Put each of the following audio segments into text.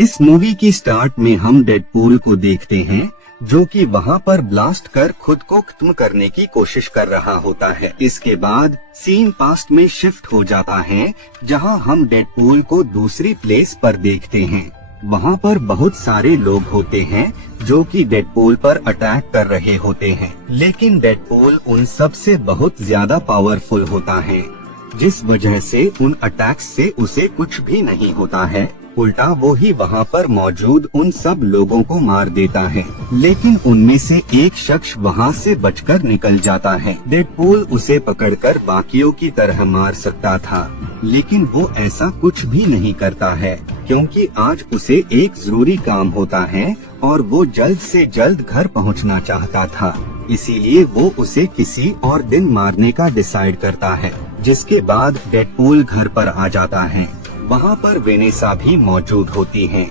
इस मूवी की स्टार्ट में हम डेडपूल को देखते हैं जो कि वहां पर ब्लास्ट कर खुद को खत्म करने की कोशिश कर रहा होता है। इसके बाद सीन पास्ट में शिफ्ट हो जाता है जहां हम डेडपूल को दूसरी प्लेस पर देखते हैं। वहां पर बहुत सारे लोग होते हैं जो कि डेडपूल पर अटैक कर रहे होते हैं, लेकिन डेडपूल उन सब से बहुत ज्यादा पावरफुल होता है, जिस वजह से उन अटैक्स से उसे कुछ भी नहीं होता है। उल्टा वो ही वहाँ पर मौजूद उन सब लोगों को मार देता है, लेकिन उनमें से एक शख्स वहाँ से बचकर निकल जाता है। डेडपूल उसे पकड़कर बाकियों की तरह मार सकता था, लेकिन वो ऐसा कुछ भी नहीं करता है क्योंकि आज उसे एक जरूरी काम होता है और वो जल्द से जल्द घर पहुँचना चाहता था। इसीलिए वो उसे किसी और दिन मारने का डिसाइड करता है। जिसके बाद डेडपूल घर पर आ जाता है। वहाँ पर वेनेसा भी मौजूद होती है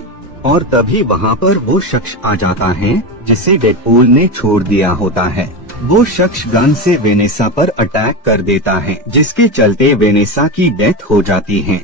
और तभी वहाँ पर वो शख्स आ जाता है जिसे डेडपूल ने छोड़ दिया होता है। वो शख्स गन से वेनेसा पर अटैक कर देता है, जिसके चलते वेनेसा की डेथ हो जाती है।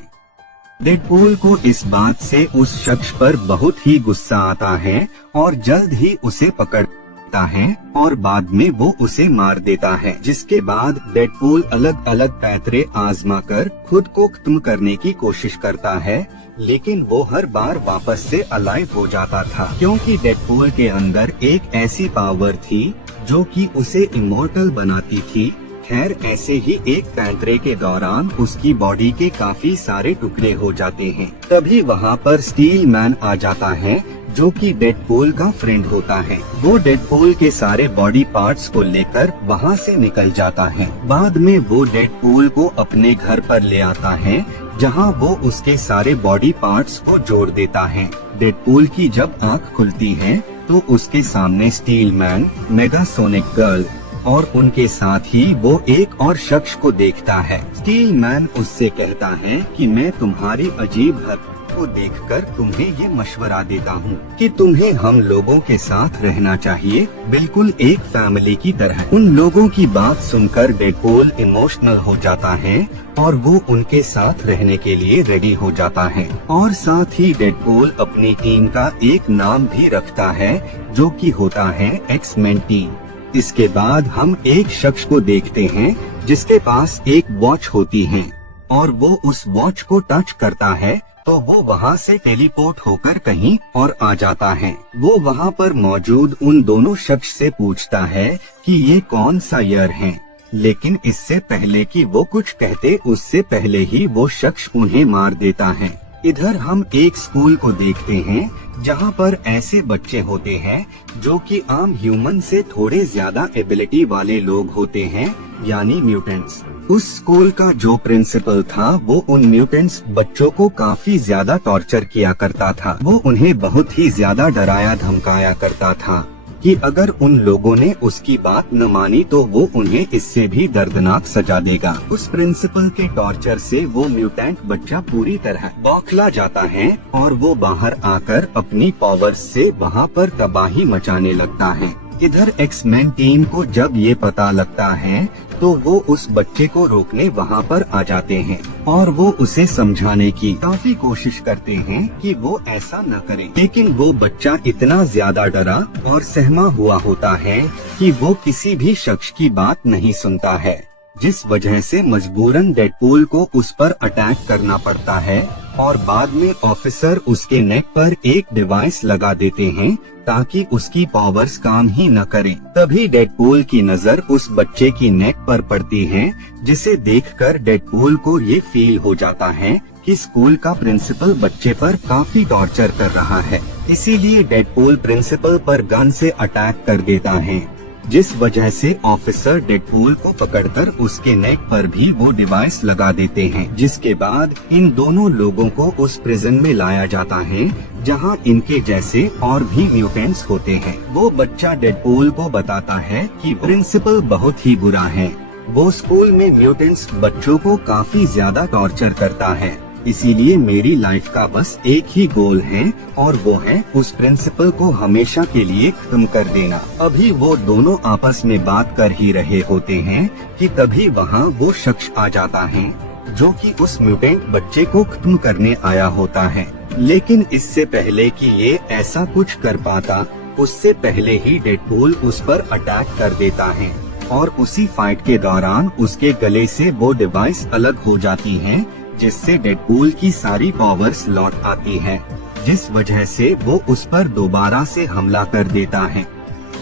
डेडपूल को इस बात से उस शख्स पर बहुत ही गुस्सा आता है और जल्द ही उसे पकड़ता है और बाद में वो उसे मार देता है। जिसके बाद डेडपूल अलग अलग पैतरे आजमा कर खुद को खत्म करने की कोशिश करता है, लेकिन वो हर बार वापस से अलाइव हो जाता था क्योंकि डेडपूल के अंदर एक ऐसी पावर थी जो कि उसे इमॉर्टल बनाती थी। खैर, ऐसे ही एक पैंतरे के दौरान उसकी बॉडी के काफी सारे टुकड़े हो जाते हैं। तभी वहाँ पर स्टील मैन आ जाता है जो कि डेडपूल का फ्रेंड होता है। वो डेडपूल के सारे बॉडी पार्ट्स को लेकर वहाँ से निकल जाता है। बाद में वो डेडपूल को अपने घर पर ले आता है जहाँ वो उसके सारे बॉडी पार्ट्स को जोड़ देता है। डेडपूल की जब आँख खुलती है तो उसके सामने स्टील मैन, मेगासोनिक गर्ल और उनके साथ ही वो एक और शख्स को देखता है। स्टील मैन उससे कहता है कि मैं तुम्हारी अजीब हरकत को देखकर तुम्हें ये मशवरा देता हूँ कि तुम्हें हम लोगों के साथ रहना चाहिए, बिल्कुल एक फैमिली की तरह। उन लोगों की बात सुनकर डेडपूल इमोशनल हो जाता है और वो उनके साथ रहने के लिए रेडी हो जाता है। और साथ ही डेडपूल अपनी टीम का एक नाम भी रखता है जो कि होता है एक्स-मेन टीम। इसके बाद हम एक शख्स को देखते हैं जिसके पास एक वॉच होती है और वो उस वॉच को टच करता है तो वो वहाँ से टेलीपोर्ट होकर कहीं और आ जाता है। वो वहाँ पर मौजूद उन दोनों शख्स से पूछता है कि ये कौन सा ईयर है, लेकिन इससे पहले कि वो कुछ कहते उससे पहले ही वो शख्स उन्हें मार देता है। इधर हम एक स्कूल को देखते हैं जहाँ पर ऐसे बच्चे होते हैं जो कि आम ह्यूमन से थोड़े ज्यादा एबिलिटी वाले लोग होते हैं, यानी म्यूटेंट्स। उस स्कूल का जो प्रिंसिपल था वो उन म्यूटेंट्स बच्चों को काफी ज्यादा टॉर्चर किया करता था। वो उन्हें बहुत ही ज्यादा डराया धमकाया करता था कि अगर उन लोगों ने उसकी बात न मानी तो वो उन्हें इससे भी दर्दनाक सजा देगा। उस प्रिंसिपल के टॉर्चर से वो म्यूटेंट बच्चा पूरी तरह बौखला जाता है और वो बाहर आकर अपनी पावर्स से वहाँ पर तबाही मचाने लगता है। इधर एक्स-मेन टीम को जब ये पता लगता है तो वो उस बच्चे को रोकने वहाँ पर आ जाते हैं और वो उसे समझाने की काफी कोशिश करते हैं कि वो ऐसा न करे, लेकिन वो बच्चा इतना ज्यादा डरा और सहमा हुआ होता है कि वो किसी भी शख्स की बात नहीं सुनता है, जिस वजह से मजबूरन डेडपूल को उस पर अटैक करना पड़ता है और बाद में ऑफिसर उसके नेक पर एक डिवाइस लगा देते हैं ताकि उसकी पावर्स काम ही न करें। तभी डेडपूल की नजर उस बच्चे की नेक पर पड़ती है, जिसे देखकर डेडपूल को ये फील हो जाता है कि स्कूल का प्रिंसिपल बच्चे पर काफी टॉर्चर कर रहा है। इसीलिए डेडपूल प्रिंसिपल पर गन से अटैक कर देता है, जिस वजह से ऑफिसर डेडपूल को पकड़कर उसके नेक पर भी वो डिवाइस लगा देते हैं। जिसके बाद इन दोनों लोगों को उस प्रिजन में लाया जाता है जहां इनके जैसे और भी म्यूटेंट्स होते हैं। वो बच्चा डेडपूल को बताता है कि प्रिंसिपल बहुत ही बुरा है, वो स्कूल में म्यूटेंट्स बच्चों को काफी ज्यादा टॉर्चर करता है। इसीलिए मेरी लाइफ का बस एक ही गोल है और वो है उस प्रिंसिपल को हमेशा के लिए खत्म कर देना। अभी वो दोनों आपस में बात कर ही रहे होते हैं कि तभी वहाँ वो शख्स आ जाता है जो कि उस म्यूटेंट बच्चे को खत्म करने आया होता है। लेकिन इससे पहले कि ये ऐसा कुछ कर पाता, उससे पहले ही डेडपूल उस पर अटैक कर देता है और उसी फाइट के दौरान उसके गले से वो डिवाइस अलग हो जाती है, जिससे डेडपूल की सारी पावर्स लौट आती है, जिस वजह से वो उस पर दोबारा से हमला कर देता है।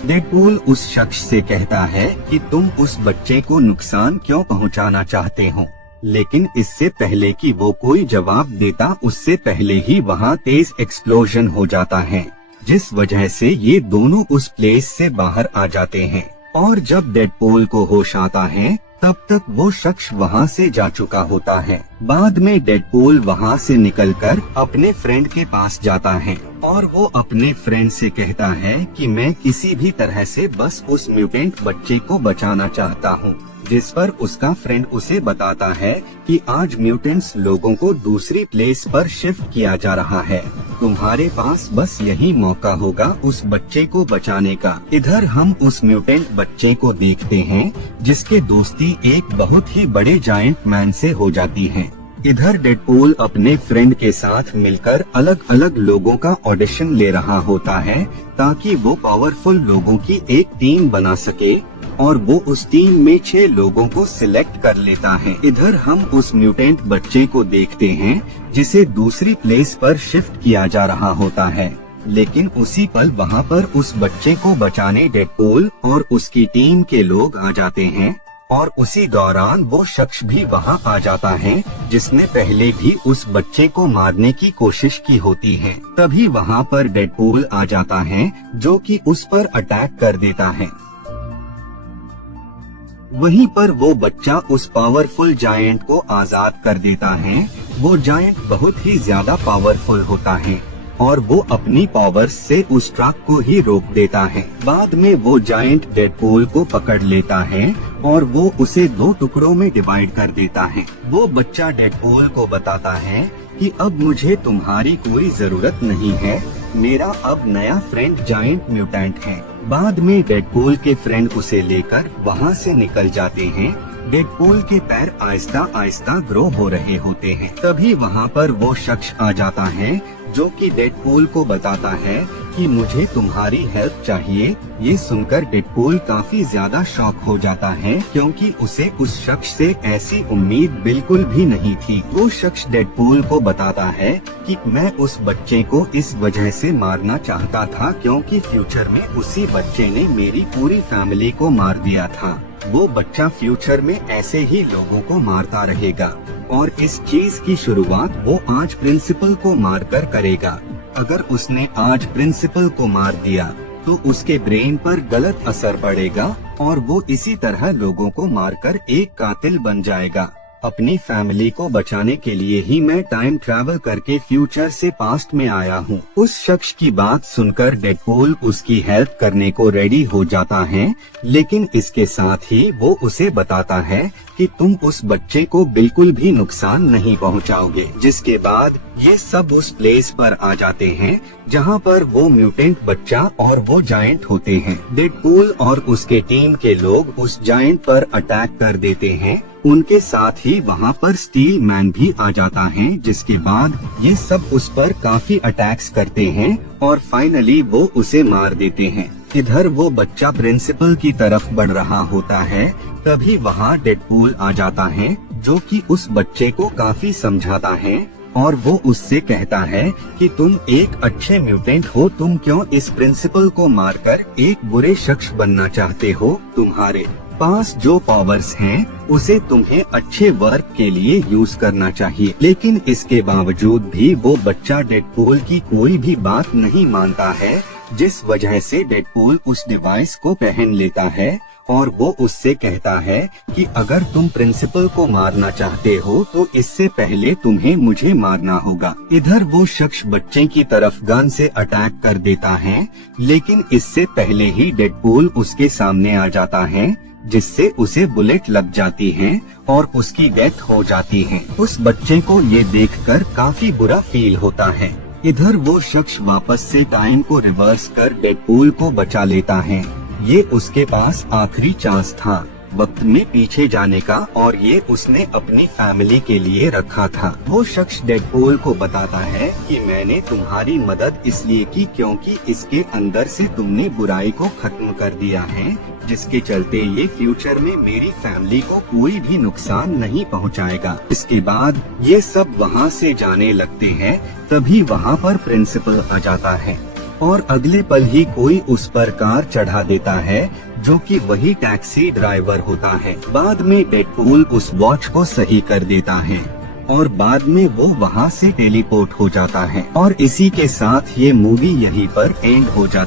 डेडपूल उस शख्स से कहता है कि तुम उस बच्चे को नुकसान क्यों पहुंचाना चाहते हो, लेकिन इससे पहले कि वो कोई जवाब देता, उससे पहले ही वहाँ तेज एक्सप्लोजन हो जाता है, जिस वजह से ये दोनों उस प्लेस से बाहर आ जाते हैं। और जब डेडपूल को होश आता है, तब तक वो शख्स वहाँ से जा चुका होता है। बाद में डेडपूल वहाँ से निकलकर अपने फ्रेंड के पास जाता है और वो अपने फ्रेंड से कहता है कि मैं किसी भी तरह से बस उस म्यूटेंट बच्चे को बचाना चाहता हूँ, जिस पर उसका फ्रेंड उसे बताता है कि आज म्यूटेंट्स लोगों को दूसरी प्लेस पर शिफ्ट किया जा रहा है, तुम्हारे पास बस यही मौका होगा उस बच्चे को बचाने का। इधर हम उस म्यूटेंट बच्चे को देखते हैं, जिसके दोस्ती एक बहुत ही बड़े जायंट मैन से हो जाती है। इधर डेडपूल अपने फ्रेंड के साथ मिलकर अलग अलग लोगों का ऑडिशन ले रहा होता है, ताकि वो पावरफुल लोगों की एक टीम बना सके और वो उस टीम में 6 लोगों को सिलेक्ट कर लेता है। इधर हम उस म्यूटेंट बच्चे को देखते हैं, जिसे दूसरी प्लेस पर शिफ्ट किया जा रहा होता है, लेकिन उसी पल वहाँ पर उस बच्चे को बचाने डेडपूल और उसकी टीम के लोग आ जाते हैं और उसी दौरान वो शख्स भी वहाँ आ जाता है, जिसने पहले भी उस बच्चे को मारने की कोशिश की होती है। तभी वहाँ पर डेडपूल आ जाता है, जो कि उस पर अटैक कर देता है। वहीं पर वो बच्चा उस पावरफुल जायंट को आजाद कर देता है। वो जायंट बहुत ही ज्यादा पावरफुल होता है और वो अपनी पावर्स से उस ट्रक को ही रोक देता है। बाद में वो जायंट डेडपूल को पकड़ लेता है और वो उसे 2 टुकड़ों में डिवाइड कर देता है। वो बच्चा डेडपूल को बताता है कि अब मुझे तुम्हारी कोई जरूरत नहीं है, मेरा अब नया फ्रेंड जायंट म्यूटेंट है। बाद में डेडपूल के फ्रेंड उसे लेकर वहाँ से निकल जाते हैं। डेडपूल के पैर आहिस्ता आहिस्ता ग्रो हो रहे होते हैं। तभी वहाँ पर वो शख्स आ जाता है, जो कि डेडपूल को बताता है कि मुझे तुम्हारी हेल्प चाहिए। ये सुनकर डेडपूल काफी ज्यादा शॉक हो जाता है, क्योंकि उसे उस शख्स से ऐसी उम्मीद बिल्कुल भी नहीं थी। वो शख्स डेडपूल को बताता है कि मैं उस बच्चे को इस वजह से मारना चाहता था, क्योंकि फ्यूचर में उसी बच्चे ने मेरी पूरी फैमिली को मार दिया था। वो बच्चा फ्यूचर में ऐसे ही लोगों को मारता रहेगा और इस चीज की शुरुआत वो आज प्रिंसिपल को मारकर करेगा। अगर उसने आज प्रिंसिपल को मार दिया तो उसके ब्रेन पर गलत असर पड़ेगा और वो इसी तरह लोगों को मारकर एक कातिल बन जाएगा। अपनी फैमिली को बचाने के लिए ही मैं टाइम ट्रैवल करके फ्यूचर से पास्ट में आया हूँ। उस शख्स की बात सुनकर डेडपूल उसकी हेल्प करने को रेडी हो जाता है, लेकिन इसके साथ ही वो उसे बताता है कि तुम उस बच्चे को बिल्कुल भी नुकसान नहीं पहुंचाओगे। जिसके बाद ये सब उस प्लेस पर आ जाते हैं, जहां पर वो म्यूटेंट बच्चा और वो जायंट होते हैं। डेडपूल और उसके टीम के लोग उस जायंट पर अटैक कर देते हैं। उनके साथ ही वहां पर स्टील मैन भी आ जाता है, जिसके बाद ये सब उस पर काफी अटैक्स करते हैं और फाइनली वो उसे मार देते हैं। इधर वो बच्चा प्रिंसिपल की तरफ बढ़ रहा होता है, तभी वहाँ डेडपूल आ जाता है, जो कि उस बच्चे को काफी समझाता है और वो उससे कहता है कि तुम एक अच्छे म्यूटेंट हो, तुम क्यों इस प्रिंसिपल को मारकर एक बुरे शख्स बनना चाहते हो। तुम्हारे पास जो पावर्स हैं उसे तुम्हें अच्छे वर्क के लिए यूज करना चाहिए। लेकिन इसके बावजूद भी वो बच्चा डेडपूल की कोई भी बात नहीं मानता है, जिस वजह से डेडपूल उस डिवाइस को पहन लेता है और वो उससे कहता है कि अगर तुम प्रिंसिपल को मारना चाहते हो तो इससे पहले तुम्हें मुझे मारना होगा। इधर वो शख्स बच्चे की तरफ गन से अटैक कर देता है, लेकिन इससे पहले ही डेडपूल उसके सामने आ जाता है, जिससे उसे बुलेट लग जाती है और उसकी डेथ हो जाती है। उस बच्चे को ये देखकर काफी बुरा फील होता है। इधर वो शख्स वापस से टाइम को रिवर्स कर डेडपूल को बचा लेता है। ये उसके पास आखिरी चांस था। वक्त में पीछे जाने का, और ये उसने अपनी फैमिली के लिए रखा था। वो शख्स डेडपूल को बताता है कि मैंने तुम्हारी मदद इसलिए की क्योंकि इसके अंदर से तुमने बुराई को खत्म कर दिया है, जिसके चलते ये फ्यूचर में मेरी फैमिली को कोई भी नुकसान नहीं पहुंचाएगा। इसके बाद ये सब वहाँ से जाने लगते हैं। तभी वहाँ पर प्रिंसिपल आ जाता है और अगले पल ही कोई उस पर कार चढ़ा देता है, जो कि वही टैक्सी ड्राइवर होता है। बाद में डेडपूल उस वॉच को सही कर देता है और बाद में वो वहाँ से टेलीपोर्ट हो जाता है। और इसी के साथ ये मूवी यहीं पर एंड हो जाती है।